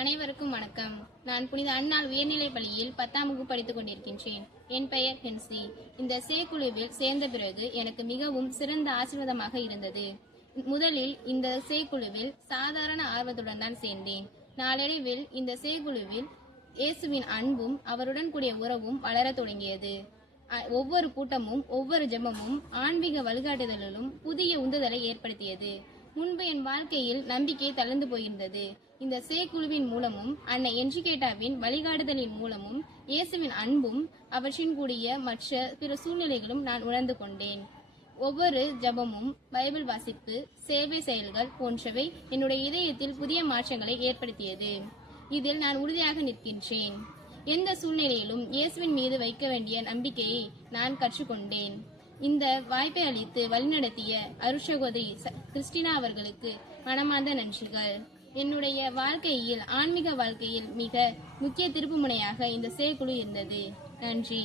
அனைவருக்கும் வணக்கம். நான் புனித அன்னாள் உயர்நிலைப் பள்ளியில் 10ஆம் வகுப்பு படித்துக் கொண்டிருக்கின்றேன். என் பெயர் ஹென்சி. இந்த குழுவில் சேர்ந்த பிறகு எனக்கு மிகவும் சிறந்த ஆசீர்வாதமாக இருந்தது. முதலில் இந்த குழுவில் சாதாரண ஆர்வத்துடன் தான் சேர்ந்தேன். நாளடைவில் இந்த குழுவில் இயேசுவின் அன்பும் அவருடன் கூடிய உறவும் வளரத் தொடங்கியது. ஒவ்வொரு கூட்டமும் ஒவ்வொரு ஜெபமும் ஆன்மீக வழிகாட்டுதலிலும் புதிய உந்துதலை ஏற்படுத்தியது. முன்பு என் வாழ்க்கையில் நம்பிக்கை தளர்ந்து போயிருந்தது. இந்த குழுவின் மூலமும் அன்னை என்ரிகேட்டாவின் வழிகாட்டுதலின் மூலமும் இயேசுவின் அன்பும் அவற்றின் கூடிய மற்ற பிற சூழ்நிலைகளும் நான் உணர்ந்து கொண்டேன். ஒவ்வொரு ஜபமும், பைபிள் வாசிப்பு, சேவை செயல்கள் போன்றவை என்னுடைய இதயத்தில் புதிய மாற்றங்களை ஏற்படுத்தியது. இதில் நான் உறுதியாக நிற்கின்றேன். எந்த சூழ்நிலையிலும் இயேசுவின் மீது வைக்க வேண்டிய நம்பிக்கையை நான் கற்றுக்கொண்டேன். இந்த வாய்ப்பை அளித்து வழிநடத்திய அருட்சகோதரி கிறிஸ்டினா அவர்களுக்கு மனமார்ந்த நன்றிகள். என்னுடைய வாழ்க்கையில், ஆன்மீக வாழ்க்கையில் மிக முக்கிய திருப்புமுனையாக இந்த குழு இருந்தது. நன்றி.